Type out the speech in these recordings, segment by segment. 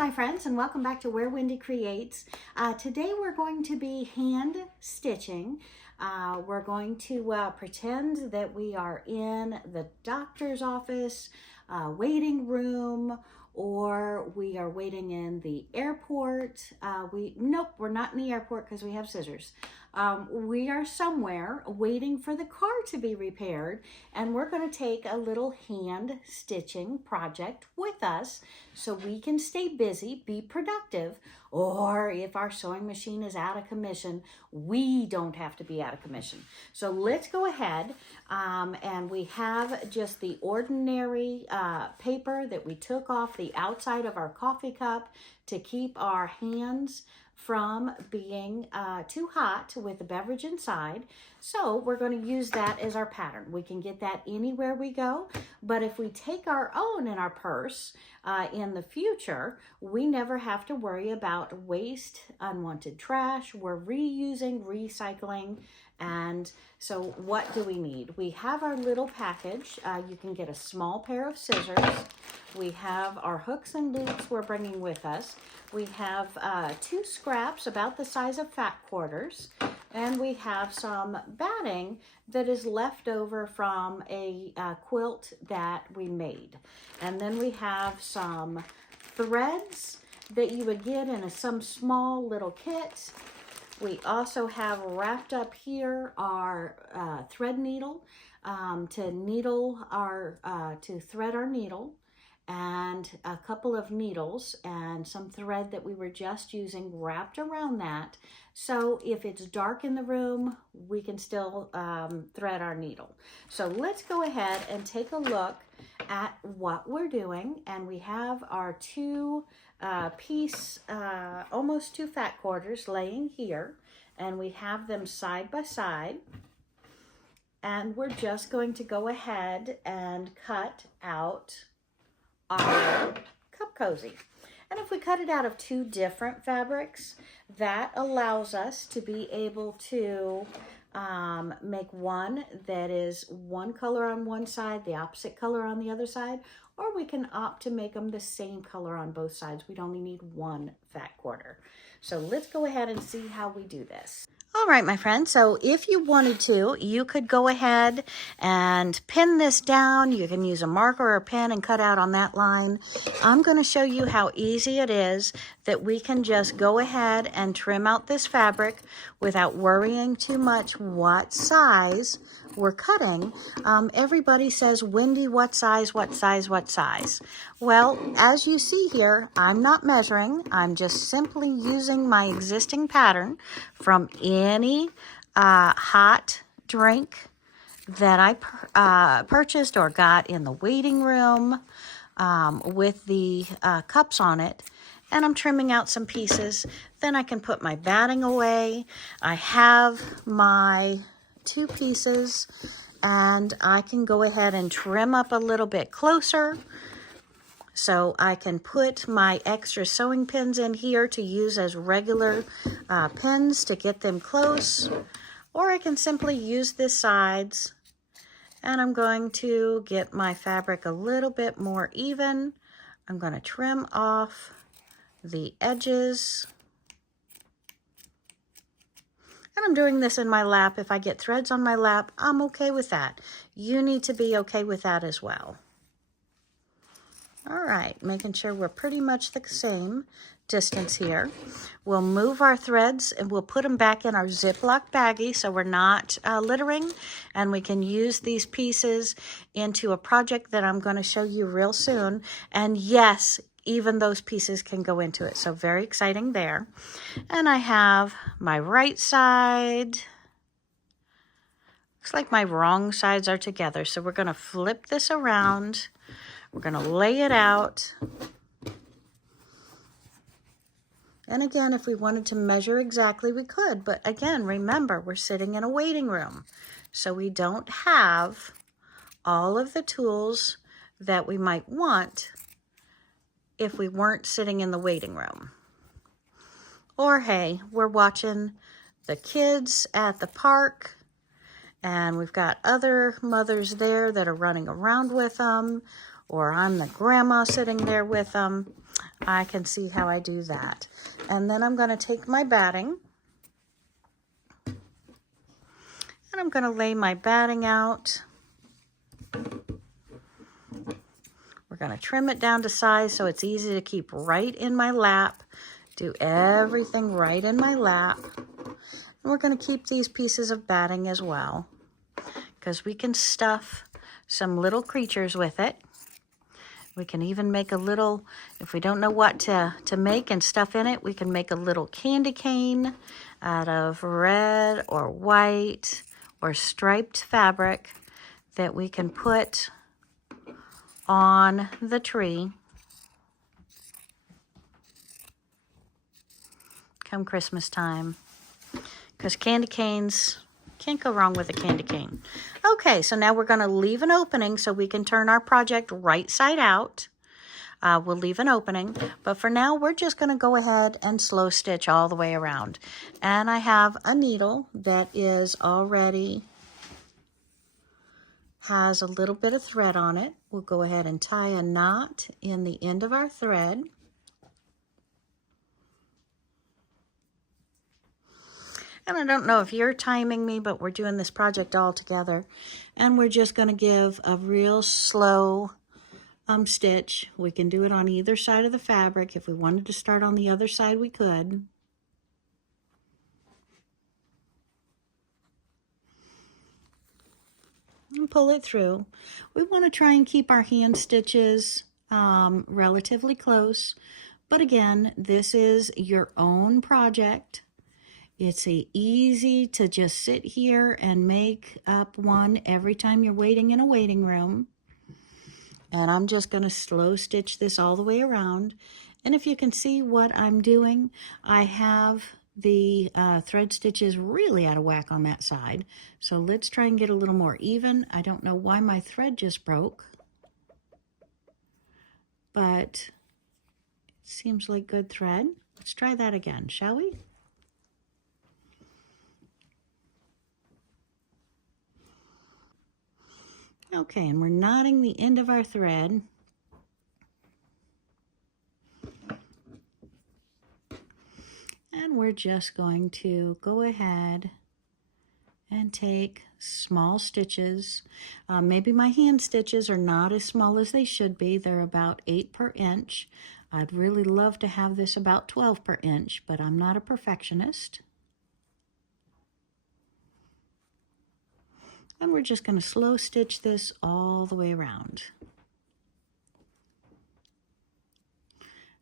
my friends, and welcome back to Where Wendy Creates. Today we're going to be hand stitching. We're going to pretend that we are in the doctor's office, waiting room, or we are waiting in the airport. Nope, we're not in the airport because we have scissors. We are somewhere waiting for the car to be repaired, and we're going to take a little hand stitching project with us so we can stay busy, be productive, or if our sewing machine is out of commission, we don't have to be out of commission. So let's go ahead, and we have just the ordinary paper that we took off the outside of our coffee cup to keep our hands from being too hot with the beverage inside. So we're going to use that as our pattern. We can get that anywhere we go, but if we take our own in our purse in the future, we never have to worry about waste, unwanted trash. We're reusing, recycling. And so what do we need? We have our little package. You can get a small pair of scissors. We have our hooks and loops we're bringing with us. We have 2 scraps about the size of fat quarters, and we have some batting that is left over from a quilt that we made. And then we have some threads that you would get in some small little kit. We also have wrapped up here our thread needle to thread our needle, and a couple of needles and some thread that we were just using wrapped around that. So if it's dark in the room, we can still thread our needle. So let's go ahead and take a look at what we're doing. And we have our 2 almost 2 fat quarters laying here, and we have them side by side. And we're just going to go ahead and cut out our cup cozy. And if we cut it out of 2 different fabrics, that allows us to be able to make one that is one color on one side, the opposite color on the other side, or we can opt to make them the same color on both sides. We'd only need 1 fat quarter. So let's go ahead and see how we do this. All right, my friends, so if you wanted to, you could go ahead and pin this down. You can use a marker or a pen and cut out on that line. I'm going to show you how easy it is that we can just go ahead and trim out this fabric without worrying too much what size we're cutting. Everybody says, Wendy, what size, what size, what size? Well, as you see here, I'm not measuring. I'm just simply using my existing pattern from any hot drink that I purchased or got in the waiting room with the cups on it. And I'm trimming out some pieces. Then I can put my batting away. I have my 2 pieces, and I can go ahead and trim up a little bit closer. So I can put my extra sewing pins in here to use as regular pins to get them close. Or I can simply use the sides, and I'm going to get my fabric a little bit more even. I'm going to trim off the edges. And I'm doing this in my lap. If I get threads on my lap, I'm okay with that. You need to be okay with that as well. All right, making sure we're pretty much the same distance here. We'll move our threads and we'll put them back in our Ziploc baggie so we're not littering, and we can use these pieces into a project that I'm going to show you real soon. And yes, even those pieces can go into it. So very exciting there. And I have my right side. Looks like my wrong sides are together. So we're going to flip this around. We're going to lay it out. And again, if we wanted to measure exactly, we could. But again, remember, we're sitting in a waiting room. So we don't have all of the tools that we might want if we weren't sitting in the waiting room. Or hey, we're watching the kids at the park, and we've got other mothers there that are running around with them, or I'm the grandma sitting there with them. I can see how I do that. And then I'm going to take my batting, and I'm going to lay my batting out. We're going to trim it down to size so it's easy to keep right in my lap. Do everything right in my lap. And we're going to keep these pieces of batting as well, because we can stuff some little creatures with it. We can even make a little, if we don't know what to make and stuff in it, we can make a little candy cane out of red or white or striped fabric that we can put on the tree come Christmas time. Because candy canes, can't go wrong with a candy cane. Okay, so now we're going to leave an opening so we can turn our project right side out. We'll leave an opening, but for now we're just going to go ahead and slow stitch all the way around. And I have a needle that is already has a little bit of thread on it. We'll go ahead and tie a knot in the end of our thread. And I don't know if you're timing me, but we're doing this project all together. And we're just going to give a real slow stitch. We can do it on either side of the fabric. If we wanted to start on the other side, we could. And pull it through. We want to try and keep our hand stitches relatively close. But again, this is your own project. It's easy to just sit here and make up one every time you're waiting in a waiting room. And I'm just going to slow stitch this all the way around. And if you can see what I'm doing, I have the thread stitches really out of whack on that side. So let's try and get a little more even. I don't know why my thread just broke, but it seems like good thread. Let's try that again, shall we? Okay, and we're knotting the end of our thread. And we're just going to go ahead and take small stitches. Maybe my hand stitches are not as small as they should be. They're about 8 per inch. I'd really love to have this about 12 per inch, but I'm not a perfectionist. And we're just going to slow stitch this all the way around.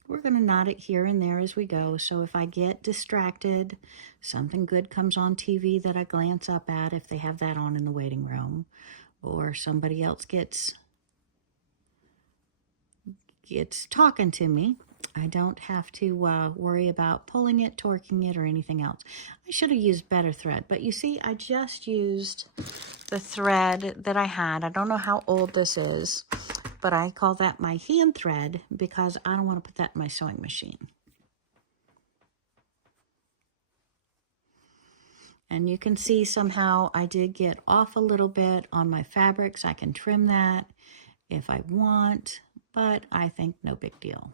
We're going to knot it here and there as we go, so if I get distracted, something good comes on TV that I glance up at if they have that on in the waiting room, or somebody else gets talking to me, I don't have to worry about pulling it, torquing it, or anything else. I should have used better thread, but you see, I just used the thread that I had. I don't know how old this is, but I call that my hand thread because I don't want to put that in my sewing machine. And you can see somehow I did get off a little bit on my fabrics. I can trim that if I want, but I think no big deal.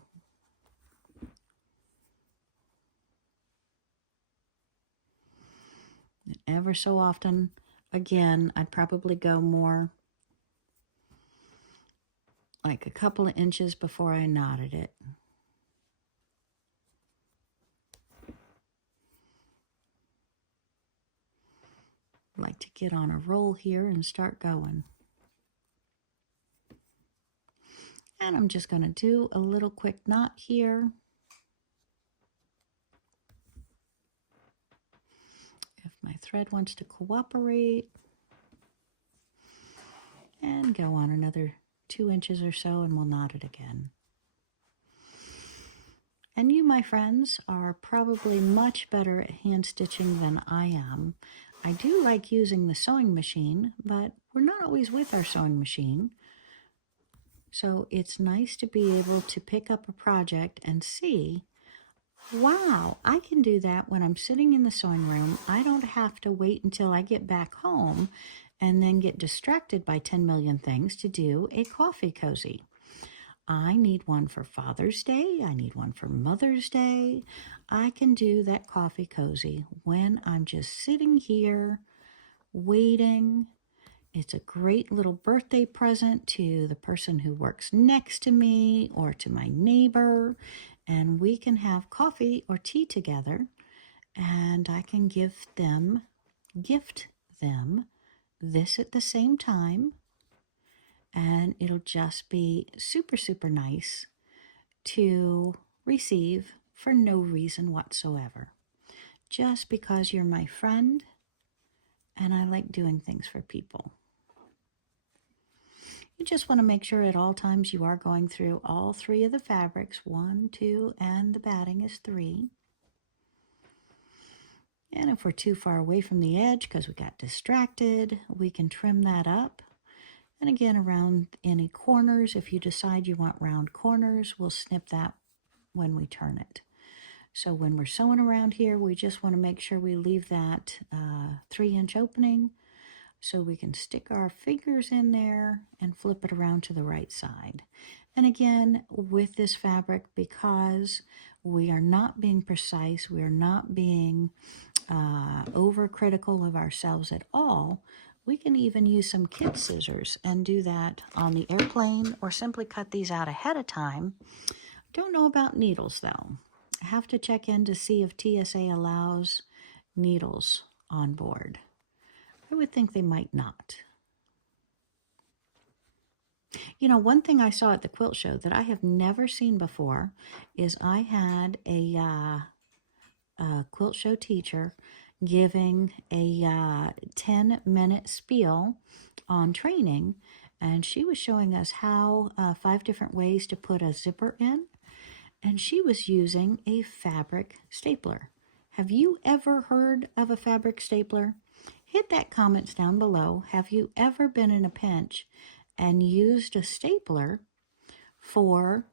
And ever so often, again, I'd probably go more like a couple of inches before I knotted it. I like to get on a roll here and start going. And I'm just going to do a little quick knot here. If my thread wants to cooperate. And go on another 2 inches or so and we'll knot it again. And you, my friends, are probably much better at hand stitching than I am. I do like using the sewing machine, but we're not always with our sewing machine. So it's nice to be able to pick up a project and see, wow, I can do that when I'm sitting in the sewing room. I don't have to wait until I get back home and then get distracted by 10 million things to do a coffee cozy. I need one for Father's Day. I need one for Mother's Day. I can do that coffee cozy when I'm just sitting here waiting. It's a great little birthday present to the person who works next to me or to my neighbor. And we can have coffee or tea together. And I can gift them this at the same time. And it'll just be super, super nice to receive for no reason whatsoever. Just because you're my friend and I like doing things for people. You just want to make sure at all times you are going through all three of the fabrics, 1, 2, and the batting is 3. And if we're too far away from the edge because we got distracted, we can trim that up. And again, around any corners, if you decide you want round corners, we'll snip that when we turn it. So when we're sewing around here, we just want to make sure we leave that 3-inch opening so we can stick our fingers in there and flip it around to the right side. And again, with this fabric, because we are not being precise, we are not being overcritical of ourselves at all, we can even use some kid scissors and do that on the airplane or simply cut these out ahead of time. Don't know about needles though. I have to check in to see if TSA allows needles on board. I would think they might not. You know, one thing I saw at the quilt show that I have never seen before is I had a quilt show teacher giving a 10-minute spiel on training, and she was showing us how 5 different ways to put a zipper in, and she was using a fabric stapler. Have you ever heard of a fabric stapler? Hit that comments down below. Have you ever been in a pinch and used a stapler for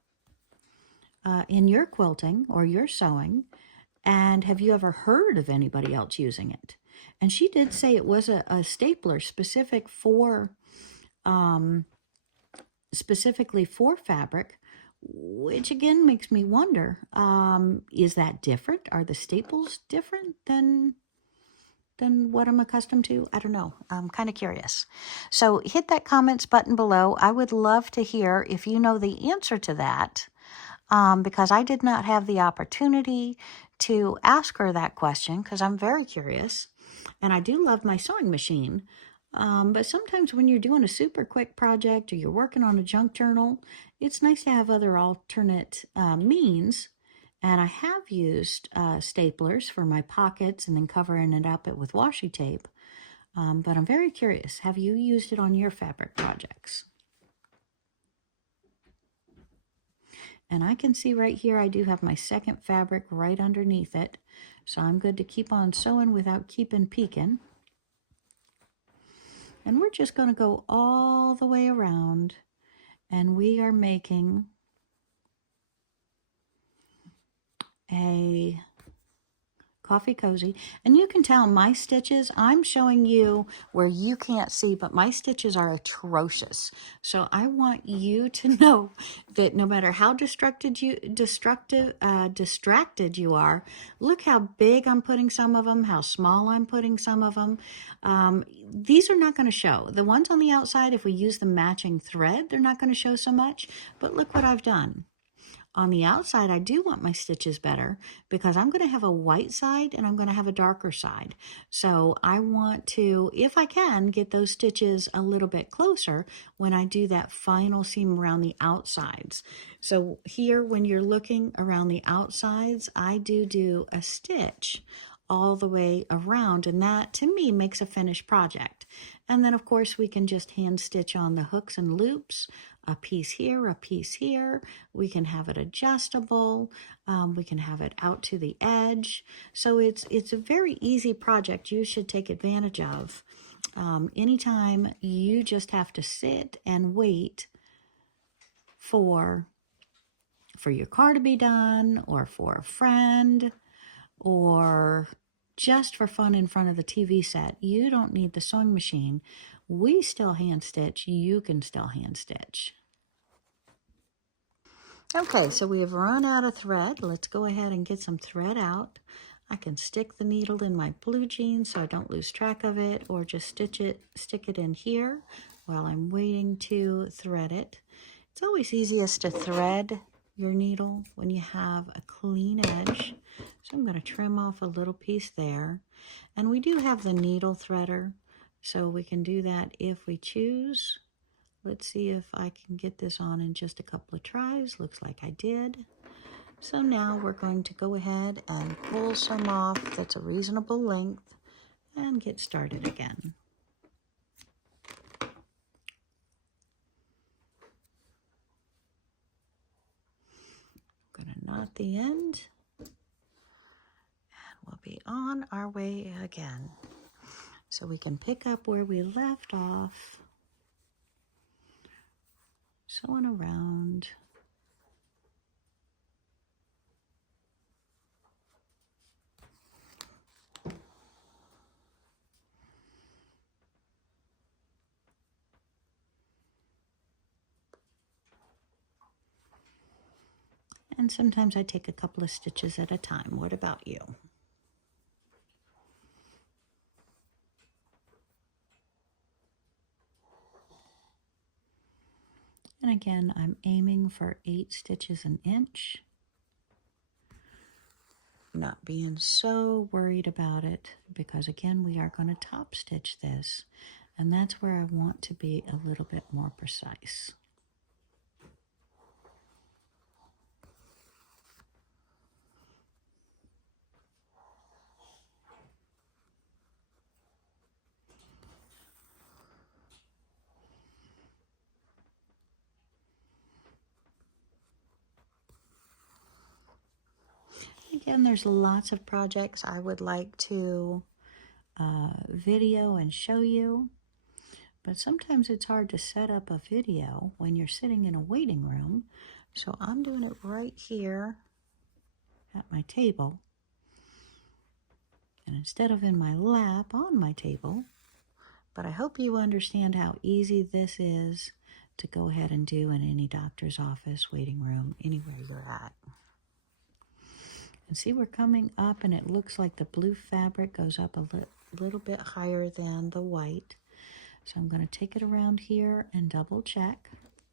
in your quilting or your sewing? And have you ever heard of anybody else using it? And she did say it was a stapler specifically for fabric, which again makes me wonder, is that different? Are the staples different than what I'm accustomed to? I don't know. I'm kind of curious. So hit that comments button below. I would love to hear if you know the answer to that. Because I did not have the opportunity to ask her that question because I'm very curious. And I do love my sewing machine. But sometimes when you're doing a super quick project or you're working on a junk journal, it's nice to have other alternate means. And I have used staplers for my pockets and then covering it up with washi tape. But I'm very curious. Have you used it on your fabric projects? And I can see right here I do have my second fabric right underneath it. So I'm good to keep on sewing without keeping peeking. And we're just going to go all the way around. And we are making a coffee cozy. And you can tell my stitches, I'm showing you where you can't see, but my stitches are atrocious. So I want you to know that no matter how distracted you are, look how big I'm putting some of them, how small I'm putting some of them. These are not going to show. The ones on the outside, if we use the matching thread, they're not going to show so much. But look what I've done. On the outside, I do want my stitches better because I'm going to have a white side and I'm going to have a darker side. So I want to, if I can, get those stitches a little bit closer when I do that final seam around the outsides. So here, when you're looking around the outsides, I do a stitch all the way around, and that to me makes a finished project. And then of course we can just hand stitch on the hooks and loops, a piece here, a piece here. We can have it adjustable. We can have it out to the edge. So it's a very easy project you should take advantage of. Anytime you just have to sit and wait for your car to be done, or for a friend, or just for fun in front of the TV set. You don't need the sewing machine. We still hand stitch. You can still hand stitch. Okay, so we have run out of thread. Let's go ahead and get some thread out. I can stick the needle in my blue jeans so I don't lose track of it, or just stick it in here while I'm waiting to thread it. It's always easiest to thread your needle when you have a clean edge. So I'm going to trim off a little piece there. And we do have the needle threader, so we can do that if we choose. Let's see if I can get this on in just a couple of tries. Looks like I did. So now we're going to go ahead and pull some off that's a reasonable length and get started again. I'm going to knot the end and we'll be on our way again. So we can pick up where we left off, sewing around. And sometimes I take a couple of stitches at a time. What about you? And again, I'm aiming for 8 stitches an inch. Not being so worried about it, because again, we are going to top stitch this, and that's where I want to be a little bit more precise. Again, there's lots of projects I would like to video and show you, but sometimes it's hard to set up a video when you're sitting in a waiting room. So I'm doing it right here at my table, and instead of in my lap on my table. But I hope you understand how easy this is to go ahead and do in any doctor's office, waiting room, anywhere you're at. And see, we're coming up, and it looks like the blue fabric goes up a little bit higher than the white. So I'm going to take it around here and double check.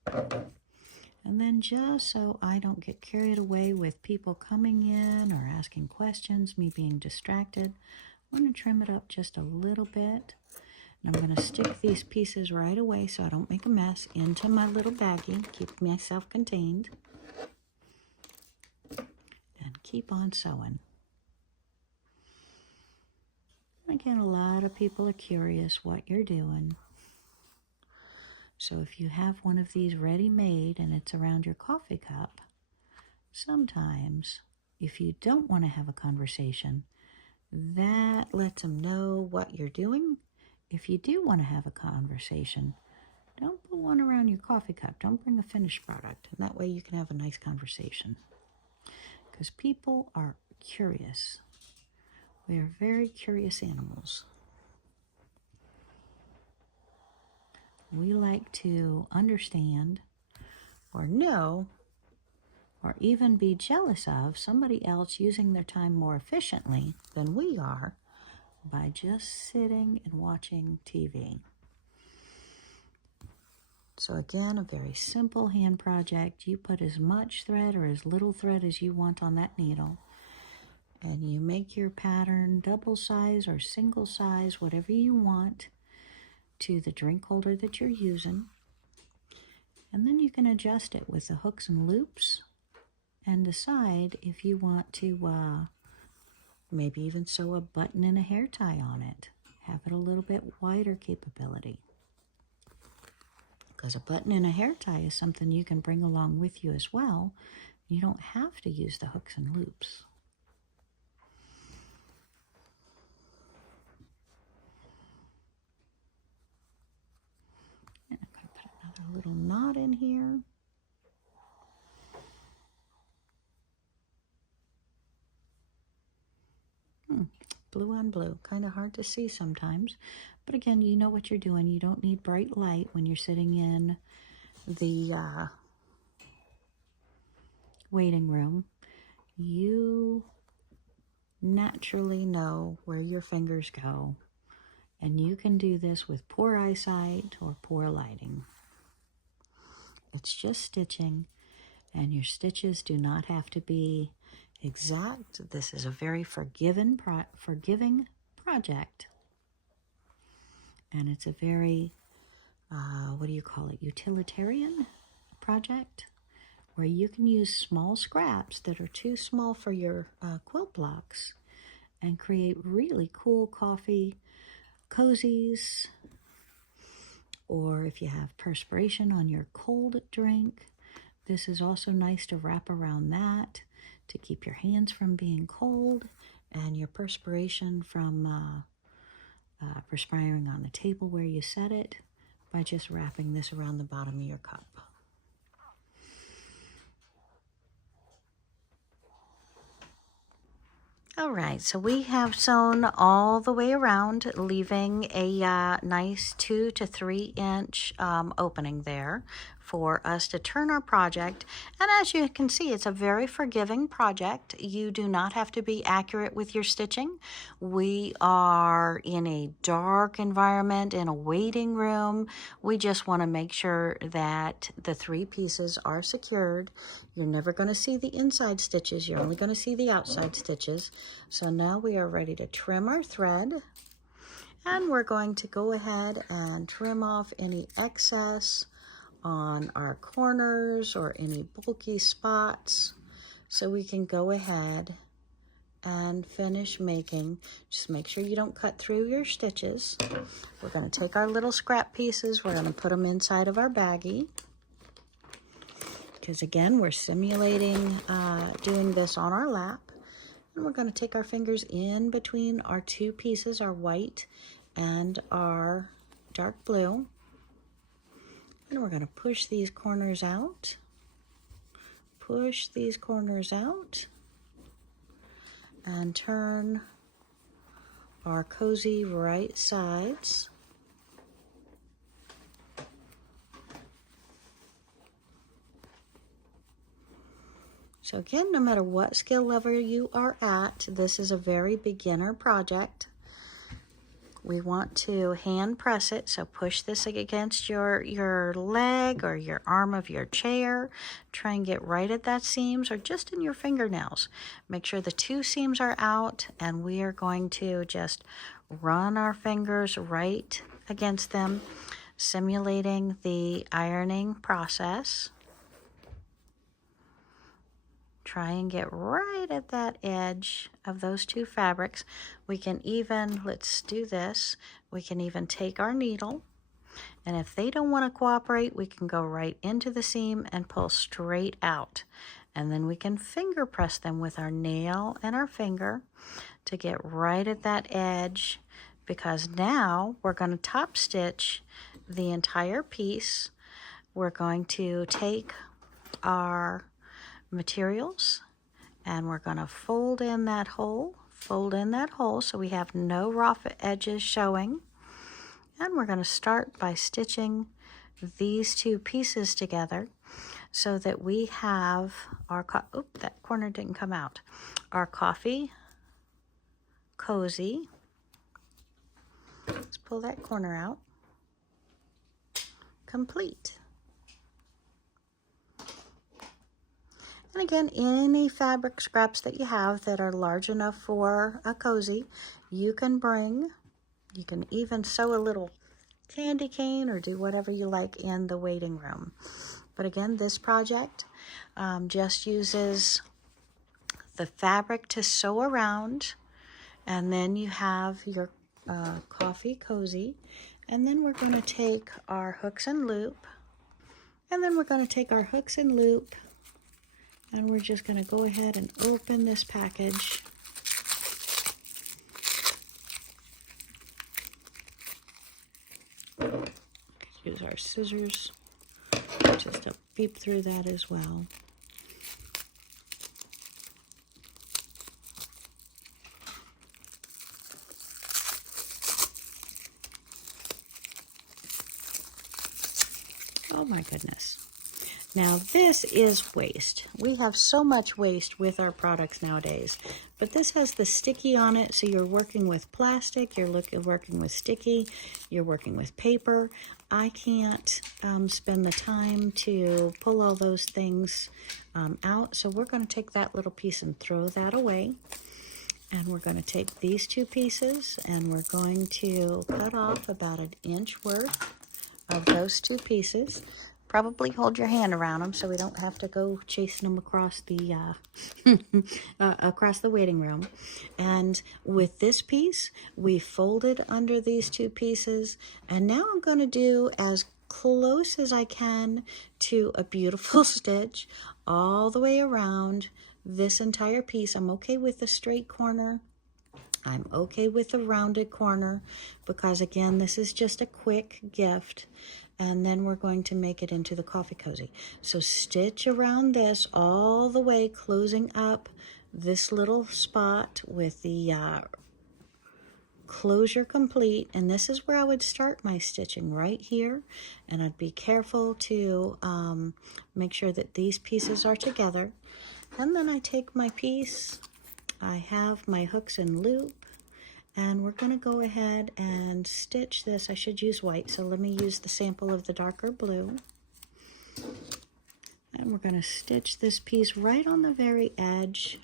And then just so I don't get carried away with people coming in or asking questions, me being distracted, I'm going to trim it up just a little bit. And I'm going to stick these pieces right away so I don't make a mess into my little baggie, keep myself contained, and keep on sewing. Again, a lot of people are curious what you're doing. So if you have one of these ready-made and it's around your coffee cup, sometimes if you don't want to have a conversation, that lets them know what you're doing. If you do want to have a conversation, don't put one around your coffee cup. Don't bring a finished product. And that way you can have a nice conversation. Because people are curious. We are very curious animals. We like to understand or know or even be jealous of somebody else using their time more efficiently than we are by just sitting and watching TV. So again, a very simple hand project. You put as much thread or as little thread as you want on that needle, and you make your pattern double size or single size, whatever you want, to the drink holder that you're using. And then you can adjust it with the hooks and loops and decide if you want to maybe even sew a button and a hair tie on it. Have it a little bit wider capability. Because a button and a hair tie is something you can bring along with you as well. You don't have to use the hooks and loops. And I'm going to put another little knot in here. Blue on blue, kind of hard to see sometimes. But again, you know what you're doing. You don't need bright light when you're sitting in the waiting room, you naturally know where your fingers go, and you can do this with poor eyesight or poor lighting. It's just stitching, and your stitches do not have to be exact. This is a very forgiving project, and it's a very, utilitarian project, where you can use small scraps that are too small for your quilt blocks and create really cool coffee cozies. Or if you have perspiration on your cold drink, this is also nice to wrap around that to keep your hands from being cold and your perspiration from perspiring on the table where you set it by just wrapping this around the bottom of your cup. All right, so we have sewn all the way around, leaving a nice 2 to 3 inch opening there for us to turn our project. And as you can see, it's a very forgiving project. You do not have to be accurate with your stitching. We are in a dark environment, in a waiting room. We just want to make sure that the 3 pieces are secured. You're never going to see the inside stitches. You're only going to see the outside stitches. So now we are ready to trim our thread, and we're going to go ahead and trim off any excess on our corners or any bulky spots, so we can go ahead and finish making. Just make sure you don't cut through your stitches. We're going to take our little scrap pieces, we're going to put them inside of our baggie, because again, we're simulating doing this on our lap. And we're going to take our fingers in between our 2 pieces, our white and our dark blue. And we're going to push these corners out. Push these corners out. And turn our cozy right sides. So again, no matter what skill level you are at, this is a very beginner project. We want to hand press it, so push this against your leg or your arm of your chair. Try and get right at that seams or just in your fingernails. Make sure the 2 seams are out, and we are going to just run our fingers right against them, simulating the ironing process. Try and get right at that edge of those 2 fabrics. We can even, let's do this, we can even take our needle, and if they don't want to cooperate, we can go right into the seam and pull straight out. And then we can finger press them with our nail and our finger to get right at that edge, because now we're going to top stitch the entire piece. We're going to take our materials, and we're going to fold in that hole so we have no rough edges showing. And we're going to start by stitching these 2 pieces together so that we have our that corner didn't come out, our coffee cozy. Let's pull that corner out. Complete. And again, any fabric scraps that you have that are large enough for a cozy, you can bring. You can even sew a little candy cane or do whatever you like in the waiting room. But again, this project just uses the fabric to sew around, and then you have your coffee cozy. And then we're going to take our hooks and loop, and we're just going to go ahead and open this package. Use our scissors just to beep through that as well. Oh my goodness. Now this is waste. We have so much waste with our products nowadays, but this has the sticky on it, so you're working with plastic, you're working with sticky, you're working with paper. I can't spend the time to pull all those things out, so we're going to take that little piece and throw that away. And we're going to take these two pieces and we're going to cut off about 1 inch worth of those two pieces. Probably hold your hand around them so we don't have to go chasing them across the across the waiting room. And with this piece, we folded under these two pieces, and now I'm going to do as close as I can to a beautiful stitch all the way around this entire piece. I'm okay with the straight corner. I'm okay with the rounded corner because, again, this is just a quick gift. And then we're going to make it into the coffee cozy. So stitch around this all the way, closing up this little spot with the closure complete. And this is where I would start my stitching, right here. And I'd be careful to make sure that these pieces are together. And then I take my piece, I have my hooks and loop, and we're going to go ahead and stitch this. I should use white, so let me use the sample of the darker blue. And we're going to stitch this piece right on the very edge.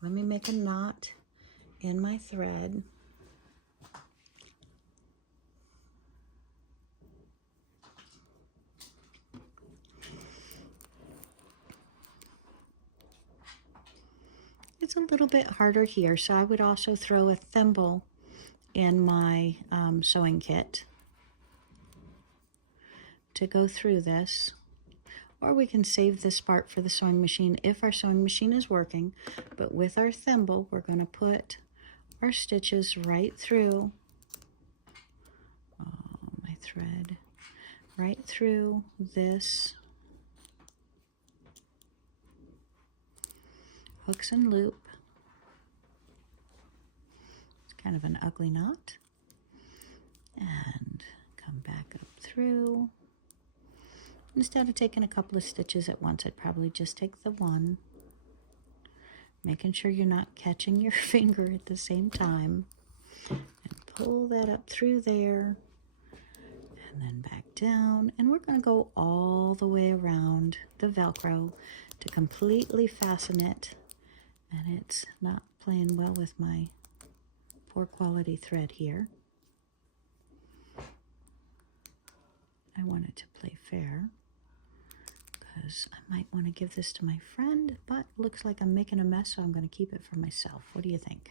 Let me make a knot in my thread. It's a little bit harder here, so I would also throw a thimble in my sewing kit to go through this. Or we can save this part for the sewing machine if our sewing machine is working. But with our thimble, we're going to put our stitches right through, my thread, right through this hooks and loop. It's kind of an ugly knot. And come back up through. Instead of taking a couple of stitches at once, I'd probably just take the one, making sure you're not catching your finger at the same time, and pull that up through there, and then back down. And we're going to go all the way around the Velcro to completely fasten it. And it's not playing well with my poor quality thread here. I want it to play fair, because I might want to give this to my friend, but looks like I'm making a mess, so I'm going to keep it for myself. What do you think?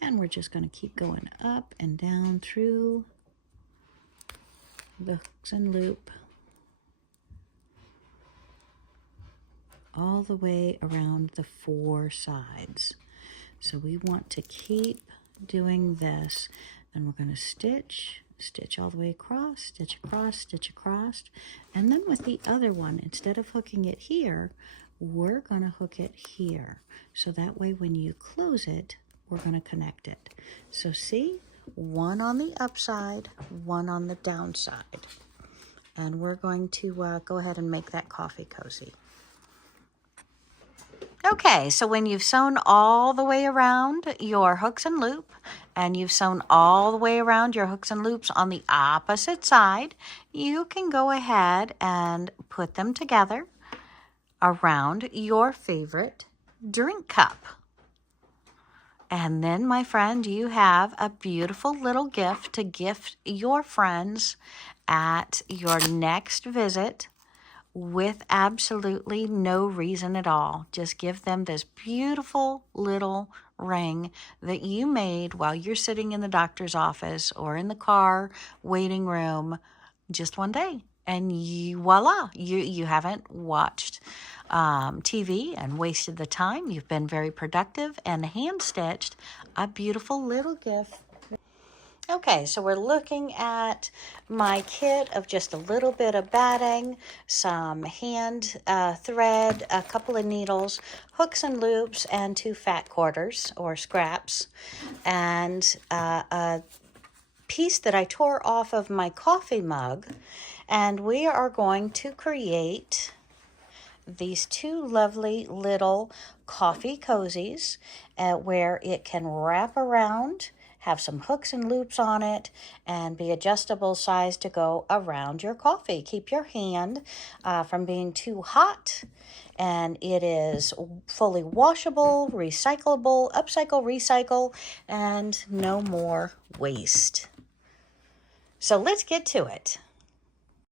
And we're just going to keep going up and down through the hooks and loop, all the way around the 4 sides. So we want to keep doing this. Then we're going to stitch all the way across, stitch across, stitch across. And then with the other one, instead of hooking it here, we're going to hook it here. So that way when you close it, we're going to connect it. So see, one on the upside, one on the downside. And we're going to go ahead and make that coffee cozy. Okay, so when you've sewn all the way around your hooks and loop, and you've sewn all the way around your hooks and loops on the opposite side, you can go ahead and put them together around your favorite drink cup. And then, my friend, you have a beautiful little gift to gift your friends at your next visit, with absolutely no reason at all. Just give them this beautiful little ring that you made while you're sitting in the doctor's office or in the car waiting room just one day. And voila, you haven't watched TV and wasted the time. You've been very productive and hand-stitched a beautiful little gift. Okay, so we're looking at my kit of just a little bit of batting, some hand thread, a couple of needles, hooks and loops, and 2 fat quarters or scraps, and a piece that I tore off of my coffee mug, and we are going to create these two lovely little coffee cozies where it can wrap around, have some hooks and loops on it, and be adjustable size to go around your coffee. Keep your hand from being too hot, and it is fully washable, recyclable, upcycle, recycle, and no more waste. So let's get to it.